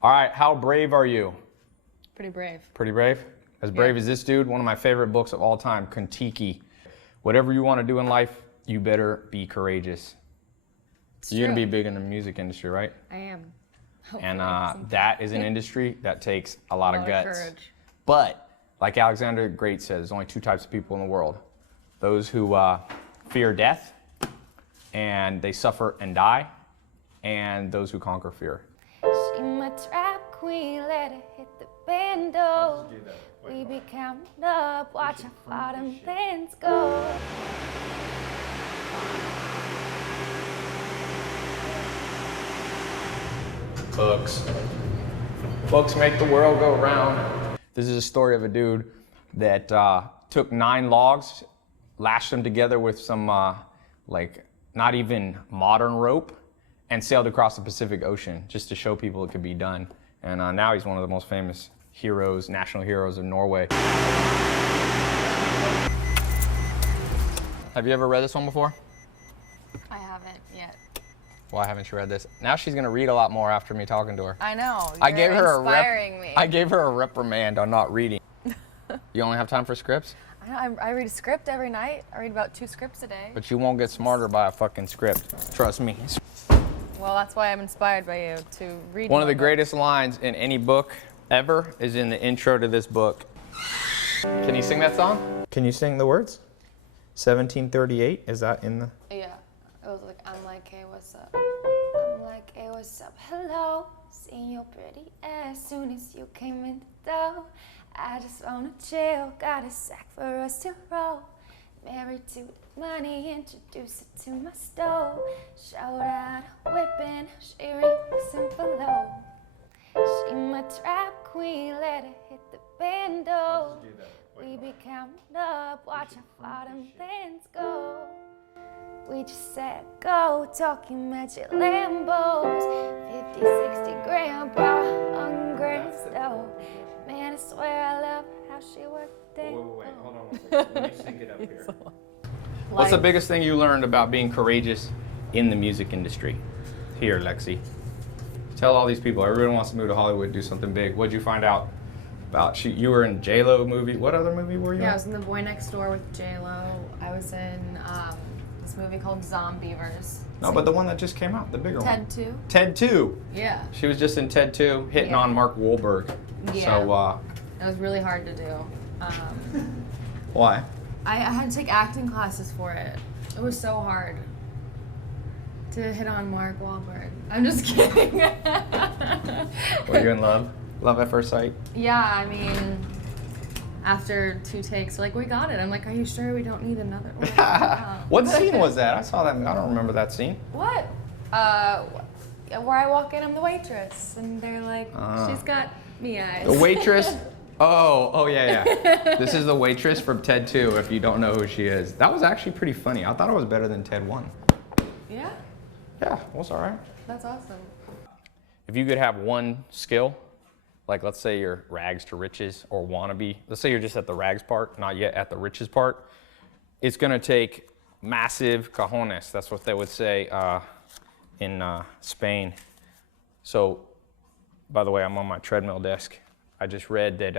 All right, how brave are you? Pretty brave. Pretty brave? As brave as this dude, one of my favorite books of all time, Kon-Tiki. Whatever you want to do in life, you better be courageous. You're going to be big in the music industry, right? I am. Hopefully, and that is an industry that takes a lot of guts. Courage. But, like Alexander the Great says, there's only two types of people in the world. Those who fear death, and they suffer and die, and those who conquer fear. She my trap queen, let her hit the bando. We be counting up, watch how far them bands go. Books. Books make the world go round. This is a story of a dude that took 9 logs, lashed them together with some like not even modern rope, and sailed across the Pacific Ocean just to show people it could be done. And now he's one of the most famous heroes, national heroes of Norway. Have you ever read this one before? I haven't yet. Why haven't you read this? Now she's gonna read a lot more after me talking to her. I know. I gave her inspiring me. I gave her a reprimand on not reading. You only have time for scripts? I read a script every night. I read about 2 scripts a day. But you won't get smarter by a fucking script. Trust me. Well, that's why I'm inspired by you to read. One of the greatest lines in any book ever is in the intro to this book. Can you sing that song? Can you sing the words? 1738, is that in the? Yeah, it was like, I'm like, hey, what's up? I'm like, hey, what's up? Hello, seen your pretty ass soon as you came in the door. I just wanna chill, got a sack for us to roll. Married to the money, introduce her to my stove. Showed out a whipping, she re-listen below. She my trap queen, let her hit the bando. We be counting up, watch how far them bands go. We just said go, talking magic Lambos. 50, 60 grand, bra on grand stove. Man, I swear I love how she worked it. Wait, hold on one second. Let me sync it up here. What's the biggest thing you learned about being courageous in the music industry? Here, Lexi. Tell all these people, everyone wants to move to Hollywood, do something big. What'd you find out about? You were in J-Lo movie. What other movie were you in? Yeah, I was in The Boy Next Door with J-Lo. I was in this movie called Zombievers. No, but the one that just came out, the bigger one. Ted 2. Ted 2. Yeah. She was just in Ted 2, hitting on Mark Wahlberg. Yeah. So, it was really hard to do. Why? I had to take acting classes for it. It was so hard to hit on Mark Wahlberg. I'm just kidding. Were you in love? Love at first sight? Yeah, I mean, after 2 takes, like, we got it. I'm like, are you sure we don't need another one? What scene was that? I saw that. I don't remember that scene. What? Where I walk in, I'm the waitress, and they're like, she's got me eyes. The waitress. Oh, yeah. This is the waitress from Ted 2, if you don't know who she is. That was actually pretty funny. I thought it was better than Ted 1. Yeah? Yeah, it was all right. That's awesome. If you could have one skill, like let's say you're rags to riches or wannabe, let's say you're just at the rags part, not yet at the riches part, it's gonna take massive cojones. That's what they would say in Spain. So, by the way, I'm on my treadmill desk. I just read that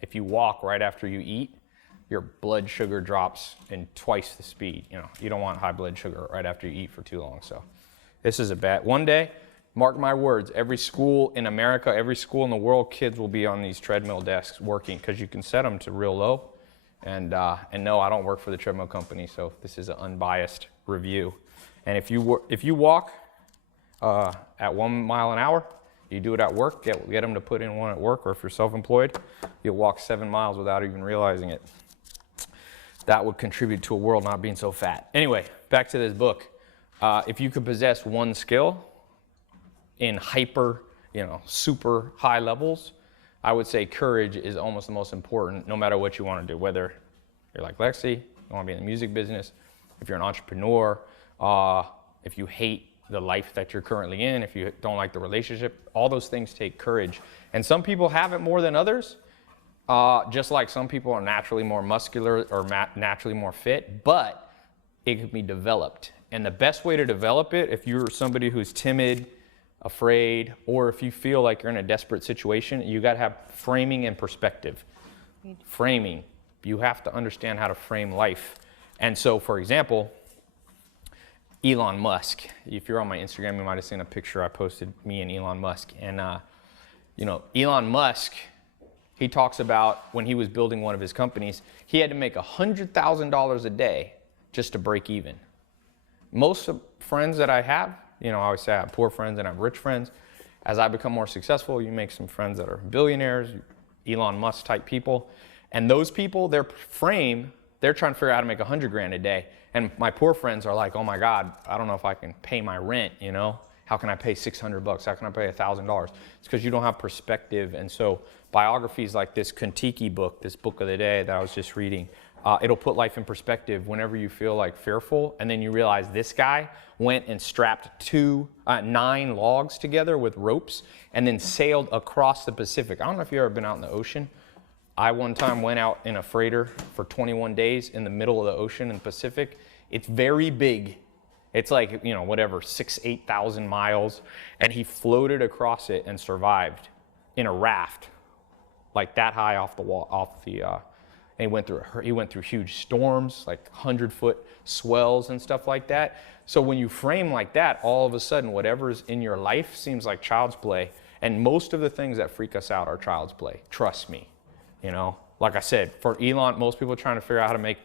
if you walk right after you eat, your blood sugar drops in twice the speed. You know, you don't want high blood sugar right after you eat for too long. So this is a bad, one day, mark my words, every school in America, every school in the world, kids will be on these treadmill desks working because you can set them to real low. And no, I don't work for the treadmill company, so this is an unbiased review. And if you walk at 1 mile an hour, you do it at work, get them to put in one at work, or if you're self-employed, you'll walk 7 miles without even realizing it. That would contribute to a world not being so fat. Anyway, back to this book. If you could possess one skill in super high levels, I would say courage is almost the most important, no matter what you want to do. Whether you're like Lexi, you want to be in the music business, if you're an entrepreneur, if you hate the life that you're currently in, if you don't like the relationship, all those things take courage. And some people have it more than others, just like some people are naturally more muscular or naturally more fit, but it can be developed. And the best way to develop it, if you're somebody who's timid, afraid, or if you feel like you're in a desperate situation, you got to have framing and perspective. Framing. You have to understand how to frame life. And so, for example, Elon Musk. If you're on my Instagram, you might have seen a picture I posted, me and Elon Musk. And, you know, Elon Musk, he talks about when he was building one of his companies, he had to make $100,000 a day just to break even. Most of friends that I have, you know, I always say I have poor friends and I have rich friends. As I become more successful, you make some friends that are billionaires, Elon Musk type people. And those people, their frame, they're trying to figure out how to make 100 grand a day. And my poor friends are like, oh my God, I don't know if I can pay my rent, you know? How can I pay 600 bucks? How can I pay $1,000? It's because you don't have perspective. And so biographies like this Kon-Tiki book, this book of the day that I was just reading, it'll put life in perspective whenever you feel like fearful. And then you realize this guy went and strapped 9 logs together with ropes and then sailed across the Pacific. I don't know if you've ever been out in the ocean. I one time went out in a freighter for 21 days in the middle of the ocean in the Pacific. It's very big. It's like, you know, whatever, 8,000 miles. And he floated across it and survived in a raft, like that high off the wall, and he went through huge storms, like 100-foot swells and stuff like that. So when you frame like that, all of a sudden, whatever's in your life seems like child's play. And most of the things that freak us out are child's play. Trust me. You know, like I said, for Elon, most people are trying to figure out how to make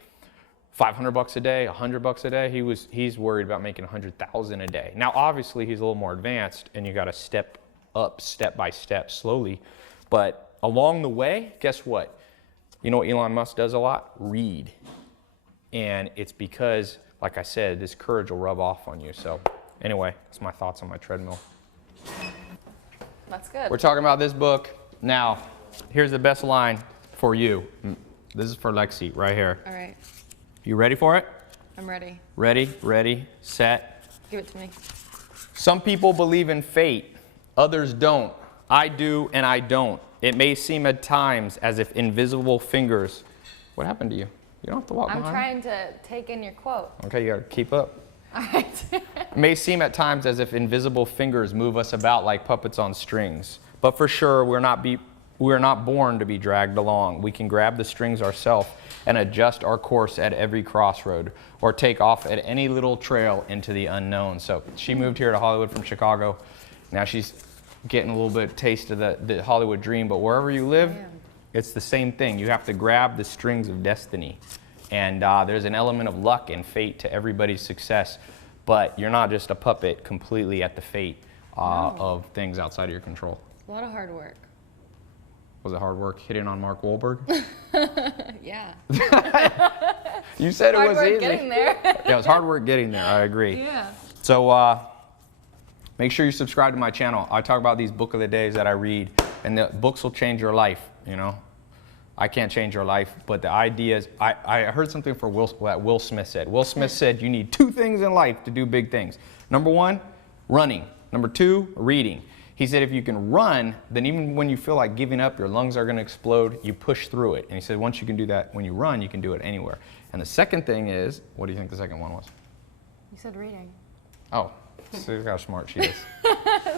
500 bucks a day, 100 bucks a day. He's worried about making 100,000 a day. Now, obviously, he's a little more advanced, and you got to step up, step by step, slowly. But along the way, guess what? You know what Elon Musk does a lot? Read. And it's because, like I said, this courage will rub off on you. So, anyway, that's my thoughts on my treadmill. That's good. We're talking about this book now. Here's the best line for you. This is for Lexi right here. All right. You ready for it? I'm ready. Ready, set. Give it to me. Some people believe in fate, others don't. I do and I don't. It may seem at times as if invisible fingers. What happened to you? You don't have to walk behind. I'm trying to take in your quote. Okay, you gotta keep up. All right. It may seem at times as if invisible fingers move us about like puppets on strings. But for sure, we're not born to be dragged along. We can grab the strings ourselves and adjust our course at every crossroad or take off at any little trail into the unknown. So she moved here to Hollywood from Chicago. Now she's getting a little bit of taste of the Hollywood dream, but wherever you live, it's the same thing. You have to grab the strings of destiny. And there's an element of luck and fate to everybody's success, but you're not just a puppet completely at the fate of things outside of your control. A lot of hard work. Was it hard work hitting on Mark Wahlberg? Yeah. You said it was hard work easy. getting there. Yeah, it was hard work getting there. I agree. Yeah. So make sure you subscribe to my channel. I talk about these book of the days that I read, and the books will change your life. You know, I can't change your life, but the ideas. I heard something that Will Smith said. Will Smith said you need 2 things in life to do big things. Number 1, running. Number 2, reading. He said if you can run, then even when you feel like giving up, your lungs are going to explode, you push through it. And he said once you can do that when you run, you can do it anywhere. And the second thing is, what do you think the second one was? You said reading. Oh, see how smart she is.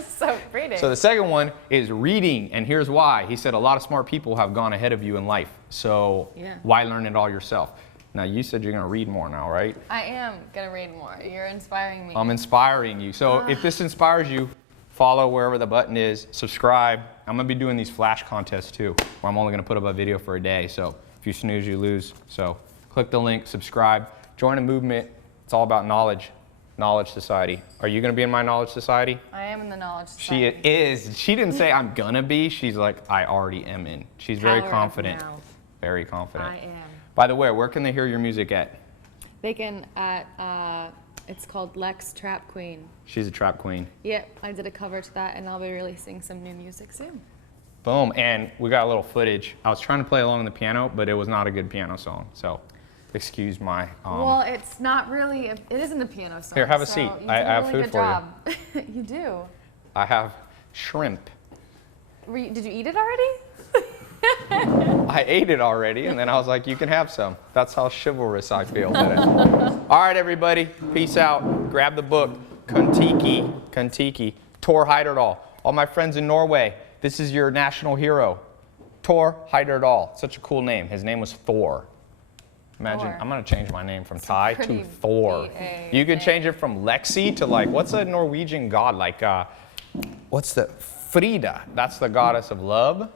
So reading. So the second one is reading, and here's why. He said a lot of smart people have gone ahead of you in life, so why learn it all yourself? Now you said you're going to read more now, right? I am going to read more. You're inspiring me. I'm inspiring you. So if this inspires you, follow wherever the button is, subscribe. I'm going to be doing these flash contests too, where I'm only going to put up a video for a day. So if you snooze, you lose. So click the link, subscribe, join a movement. It's all about knowledge. Knowledge Society. Are you going to be in my Knowledge Society? I am in the Knowledge Society. She is. She didn't say I'm going to be. She's like, I already am in. She's very confident. Very confident. I am. By the way, where can they hear your music at? They can at, it's called Lex Trap Queen. She's a trap queen. Yep, I did a cover to that, and I'll be releasing some new music soon. Boom, and we got a little footage. I was trying to play along on the piano, but it was not a good piano song, so excuse my... well, it's not really, it isn't a piano song. Here, have a seat. I have food for you. You do. I have shrimp. Did you eat it already? I ate it already, and then I was like, you can have some. That's how chivalrous I feel today. All right, everybody, peace out. Grab the book, Kon-Tiki. Thor Heyerdahl. All my friends in Norway, this is your national hero. Thor Heyerdahl. Such a cool name. His name was Thor. Imagine, Thor. I'm going to change my name from Tai to pretty Thor. BA You could name. change it from Lexi to like, what's a Norwegian god? Like, what's the, Frida. That's the goddess of love.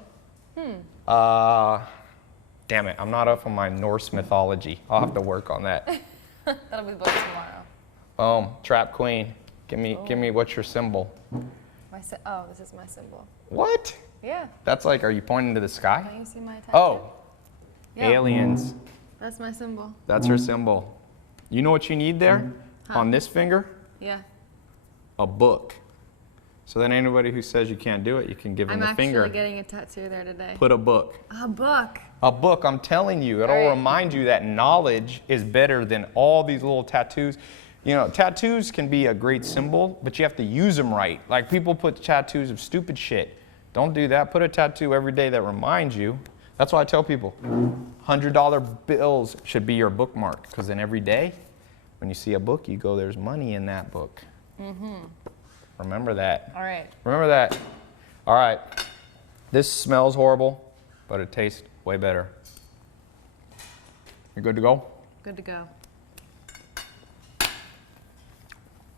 Damn it, I'm not up on my Norse mythology. I'll have to work on that. That'll be booked tomorrow. Trap queen. Give me what's your symbol? Oh, this is my symbol. What? Yeah. That's like, are you pointing to the sky? Can you see my tattoo? Oh, Yeah. aliens. That's my symbol. That's her symbol. You know what you need there? On this finger? Yeah. A book. So then anybody who says you can't do it, you can give them I'm the actually finger. getting a tattoo there today. Put a book. A book. A book, I'm telling you, it'll All right. remind you that knowledge is better than all these little tattoos. You know, tattoos can be a great symbol, but you have to use them right. Like people put tattoos of stupid shit. Don't do that. Put a tattoo every day that reminds you. That's why I tell people, $100 bills should be your bookmark, because then every day when you see a book, you go, there's money in that book. Remember that. All right. Remember that. All right. This smells horrible, but it tastes way better. You good to go? Good to go.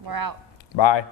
We're out. Bye.